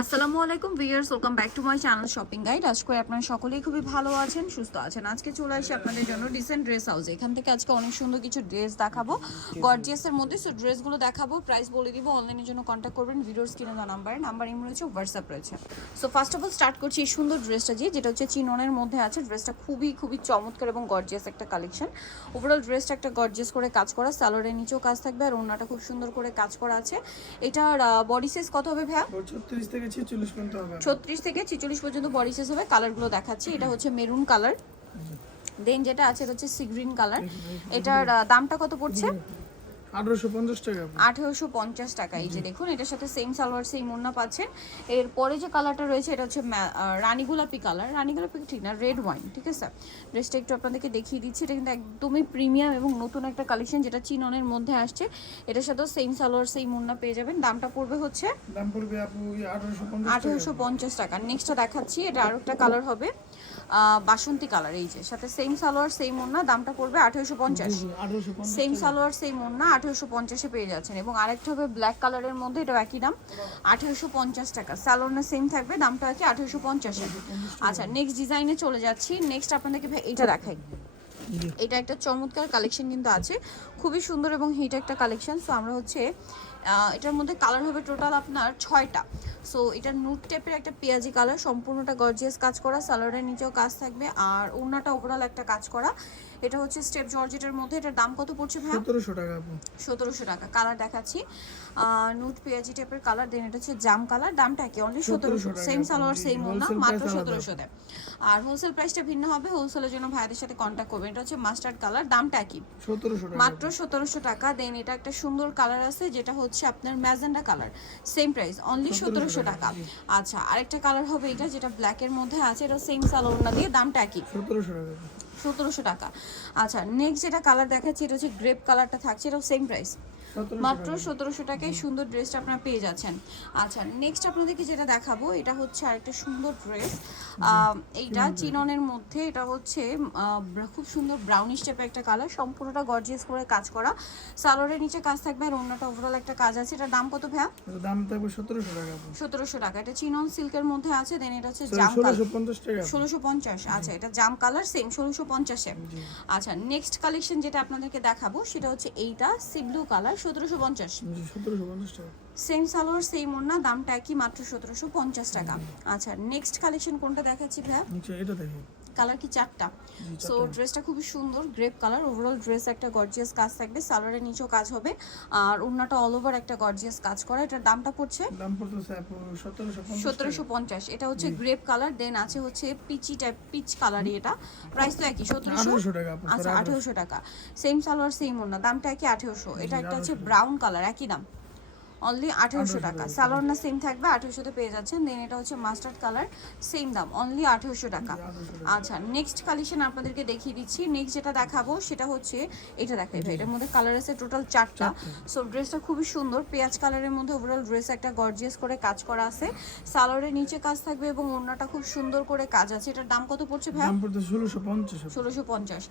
আসসালামু আলাইকুম viewers, welcome back to my channel shopping guide. আজ করে আপনারা সকলেই খুবই ভালো আছেন, সুস্থ আছেন। আজকে চলে আসি আপনাদের জন্য ডিসেন্ট ড্রেস হাউস এখান থেকে আজকে অনেক সুন্দর কিছু ড্রেস দেখাবো। গর্জিয়াসের মধ্যে সো ড্রেসগুলো দেখাবো প্রাইস বলে দিব অনলাইনের জন্য কন্ট্যাক্ট করবেন, ভিডিওর স্ক্রিনে দেওয়া নাম্বার নাম্বার ইম রয়েছে হোয়াটসঅ্যাপ রয়েছে। So first of all start করছি এই সুন্দর ড্রেসটা দিয়ে যেটা হচ্ছে চিননের মধ্যে আছে। ড্রেসটা খুবই খুবই চমৎকার এবং গর্জিয়াস একটা কালেকশন ওভারঅল ড্রেসটা একটা গর্জিয়াস করে কাজ করা স্যালোরের নিচেও কাজ থাকবে, আর ওনাটা খুব সুন্দর করে কাজ করা আছে। এটার বডি সাইজ কত হবে ভাইয়া? থেকে ছেচল্লিশ পর্যন্ত হবে। ছত্রিশ থেকে ছিচল্লিশ পর্যন্ত বডি সাইজ হবে কালারগুলো দেখাচ্ছি। এটা হচ্ছে মেরুন কালার দেন যেটা আছে এটা হচ্ছে সি গ্রিন কালার এটার দামটা কত পড়ছে? আঠারোশো পঞ্চাশ টাকা। আঠেরোশো পঞ্চাশ টাকা এই যে দেখুন এটার সাথে সেম সালোয়ার সেম ওড়না পাচ্ছেন। এরপরে যে কালারটা রয়েছে এটা হচ্ছে রানী গোলাপি কালার রানী গোলাপি ঠিক না রেড ওয়াইন ঠিক আছে? ড্রেসটা একটু আপনাদেরকে দেখিয়ে দিচ্ছি এটা কিন্তু একদমই প্রিমিয়াম এবং নতুন একটা কালেকশন যেটা চিননের মধ্যে আসছে। এটার সাথেও সেম সালোয়ার সেম ওড়না পেয়ে যাবেন। দামটা পড়বে হচ্ছে দাম পড়বে আপু আঠারোশো পঞ্চাশ আঠেরোশো পঞ্চাশ টাকা। নেক্সটটা দেখাচ্ছি এটা আরও একটা কালার হবে। বাসন্তী কালার এই যে সাথে সেম সালোয়ার সেম ওড়না দামটা পড়বে আঠেরোশো পঞ্চাশ। সেম সালোয়ার সেম ওড়না আঠেরোশো পঞ্চাশে পেয়ে যাচ্ছেন। এবং আরেকটা হবে ব্ল্যাক কালারের মধ্যে এটা একই দাম আঠেরোশো পঞ্চাশ টাকা। সালোয়ারটা সেম থাকবে দামটা আছে আঠেরোশো পঞ্চাশে আচ্ছা নেক্সট ডিজাইনে চলে যাচ্ছি। নেক্সট আপনাদেরকে ভাই এটা দেখাই। এটা একটা চমৎকার কালেকশন কিন্তু আছে। খুবই সুন্দর এবং হিট একটা কালেকশন সো আমরা হচ্ছে এটার মধ্যে কালার হবে টোটাল আপনার ছয়টা। সো এটা নুট টাইপের একটা পেঁয়াজি কালার সম্পূর্ণটা গর্জিয়াস কাজ করা সালোয়ারের নিচেও কাজ থাকবে, আর ওড়নাটা ওভারঅল একটা কাজ করা। এটা হচ্ছে স্টেপ জর্জেটের মধ্যে। এটার দাম কত পড়ছে ভাই সতেরোশো টাকা আপু। সতেরোশো টাকা। কালার দেখাচ্ছি। নুট পেঁয়াজি টাইপের কালার দেন এটা হচ্ছে জাম কালার দামটা কি? অনলি সতেরোশো 1700 সেম সালোয়ার সেম ওনা মাত্র price আলাদা। সতেরোশো দেয়। আর হোলসেল প্রাইসটা ভিন্ন হবে। হোলসেলের জন্য ভাইদের সাথে কন্ট্যাক্ট করবেন। এটা হচ্ছে মাস্টার্ড কালার দামটা কি? সতেরোশো টাকা। মাত্র সতেরোশো টাকা। দেন এটা একটা সুন্দর কালার আছে যেটা হচ্ছে আপনার magenta colour same price only সতেরোশো টাকা আচ্ছা আরেকটা কালার হবে এটা যেটা ব্ল্যাকের মধ্যে আছে। এটা সেম সালোয়ার না দিয়ে দামটা কি? সতেরোশো টাকা। আপু। সতেরোশো টাকা। আচ্ছা নেক্সট যেটা কালার দেখাচ্ছি, এটা হচ্ছে গ্রেপ কালারটা থাকছে, এটাও সেম প্রাইস মাত্র সতেরোশো টাকায় সুন্দর ড্রেসটা আপনারা পেয়ে যাচ্ছেন। আচ্ছা নেক্সট আপনাদেরকে যেটা দেখাবো এটা হচ্ছে আরেকটা সুন্দর ড্রেস এইটা চিননের মধ্যে এটা হচ্ছে খুব সুন্দর ব্রাউনিশ টাইপের একটা কালার সম্পূর্ণটা গর্জিয়াস করে কাজ করা। সালোয়ারের নিচে কাজ থাকবে আর অন্যটা ওভারঅল একটা কাজ আছে। এটার দাম কত ভাইয়া? দাম থাকবে সতেরোশো টাকা সতেরোশো টাকা। এটা চিনন সিল্কের মধ্যে আছে দেন এটা হচ্ছে জাম কালার ষোলোশো পঞ্চাশ টাকা ষোলোশো পঞ্চাশ আচ্ছা এটা জাম কালার সেম ষোলোশো পঞ্চাশে আচ্ছা নেক্সট কালেকশন যেটা আপনাদেরকে দেখাবো সেটা হচ্ছে এইটা সি ব্লু কালার সতেরোশো পঞ্চাশ। সতেরোশো পঞ্চাশ টাকা। সেম সালোয়ার সেম ওড়না দামটা একই মাত্র সতেরোশো পঞ্চাশ টাকা। আচ্ছা নেক্সট কালেকশন কোনটা দেখাচ্ছি ভাইয়া? এটা দেখি। কালার কি চারটা? সো ড্রেসটা খুবই সুন্দর গ্রেপ কালার ওভারঅল ড্রেস একটা গর্জিয়াস কাজ থাকবে সালোয়ারের নিচেও কাজ হবে আর ওড়নাটা অল ওভার একটা গর্জিয়াস কাজ করা এটার দামটা পড়ছে? সতেরোশো পঞ্চাশ এটা হচ্ছে গ্রেপ কালার দেন আছে হচ্ছে পিচি টাইপ পিচ কালারই এটা। প্রাইস তো একই সতেরোশো আচ্ছা আঠেরোশো। টাকা। সেম সালোয়ার সেম ওড়না দামটা একই আঠেরোশো। এটা একটা হচ্ছে ব্রাউন কালার একই দাম। অনলি আঠেরোশো টাকা। সালোয়ার না সেম থাকবে আঠেরোশোতে পেয়ে যাচ্ছেন। দেন এটা হচ্ছে মাস্টার্ড কালার সেম দাম অনলি আঠেরোশো টাকা। আচ্ছা নেক্সট কালেকশন আপনাদেরকে দেখিয়ে দিচ্ছি। নেক্সট যেটা দেখাবো সেটা হচ্ছে এটা ভাই। এটার মধ্যে কালার আছে টোটাল চারটা। সো ড্রেসটা খুবই সুন্দর। পেঁয়াজ কালারের মধ্যে ওভারঅল ড্রেস একটা গর্জিয়াস করে কাজ করা আছে। সালোয়ারের নিচে কাজ থাকবে এবং ওড়নাটা খুব সুন্দর করে কাজ আছে। এটার দাম কত পড়ছে ভাই ষোলোশো পঞ্চাশ ষোলোশো পঞ্চাশ।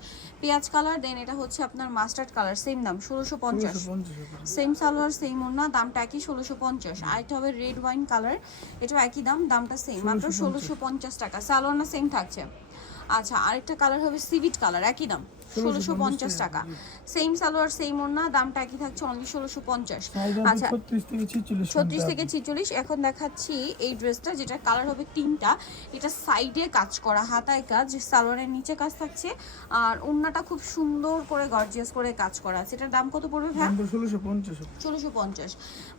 পেঁয়াজ কালার দেন এটা হচ্ছে আপনার মাস্টার্ড কালার সেম দাম ষোলোশো পঞ্চাশ। সেম সালোয়ার সেম ওড়না দামটা একই ষোলোশো পঞ্চাশ আরেকটা হবে রেড ওয়াইন কালার এটাও একই দাম দামটা সেম মাত্র ষোলোশো পঞ্চাশ। টাকা। সালোয়ার না সেম থাকছে। আচ্ছা আরেকটা কালার হবে সিভিট কালার একই দাম। ষোলোশো পঞ্চাশ টাকা। সেম সালোয়ার সেম ওড়না দামটা একই থাকছে অনলি ষোলোশো পঞ্চাশ। আচ্ছা ছত্রিশ থেকে ছিচল্লিশ এখন দেখাচ্ছি এই ড্রেসটা যেটা কালার হবে তিনটা। এটা সাইডে কাজ করা হাতায় কাজ সালোয়ারের নিচে কাজ থাকছে। আর ওড়নাটা খুব সুন্দর করে গর্জিয়াস করে কাজ করা আছে। এটার দাম কত পড়বে ভাই ষোলোশো পঞ্চাশ ষোলোশো পঞ্চাশ।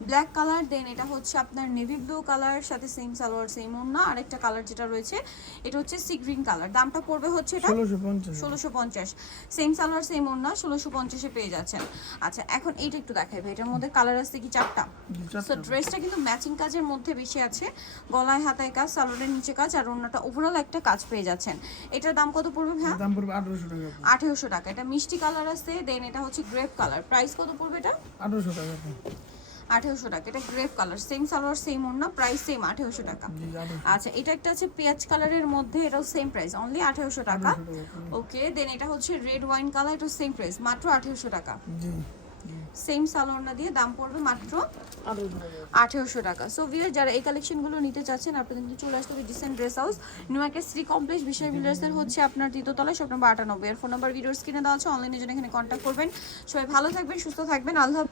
ব্ল্যাক কালার দেন এটা হচ্ছে আপনার নেভি ব্লু কালার সাথে সেম সালোয়ার সেম ওড়না। আরেকটা কালার যেটা রয়েছে এটা হচ্ছে সি গ্রিন কালার দামটা পড়বে হচ্ছে এটা ষোলোশো পঞ্চাশ। সেম সালোয়ার সেম ওড়না ষোলোশো পঞ্চাশে পেয়ে যাচ্ছেন। আচ্ছা এখন এইটা একটু দেখাই ভাই এটার মধ্যে কালার আছে কি চারটা? সো ড্রেসটা কিন্তু ম্যাচিং কাজের মধ্যে বেশি আছে। গলায় হাতায় কাজ সালোয়ারের নিচে কাজ আর ওড়নাটা ওভারঅল একটা কাজ পেয়ে যাচ্ছেন। এটার দাম কত পড়বে হ্যাঁ দাম পড়বে আঠারোশো টাকা। আঠেরোশো টাকা। এটা মিষ্টি কালার আছে দেন এটা হচ্ছে গ্রেপ কালার প্রাইস কত পড়বে এটা? আঠারোশো টাকা। আঠেরোশো টাকা। এটা grape colour same salwar same ওড়না প্রাইস সেম আঠেরোশো টাকা। আচ্ছা এটা একটা আছে পেঁয়াজ কালারের মধ্যে এটাও সেম প্রাইস অনলি আঠেরোশো টাকা। ওকে দেন এটা হচ্ছে রেড ওয়াইন কালার এটা সেম প্রাইস মাত্র আঠেরোশো টাকা। সেম সালোয়ারটা দিয়ে দাম পড়বে মাত্র আঠারোশো টাকা। সো ভিউর যারা এই কালেকশনগুলো নিতে চাচ্ছেন আপনাদের কিন্তু চলে আসতে হবে decent dress house New Market Shri complex Bishal বিল্ডার্সের হচ্ছে আপনার তৃতীয়তলায় শপ নম্বর আটানব্বই। আর ফোন নাম্বার ভিডিওস কিনে দেওয়া আছে অনলাইনে জন্য এখানে কন্ট্যাক্ট করবেন। সবাই ভালো থাকবেন সুস্থ থাকবেন। আল্লাহ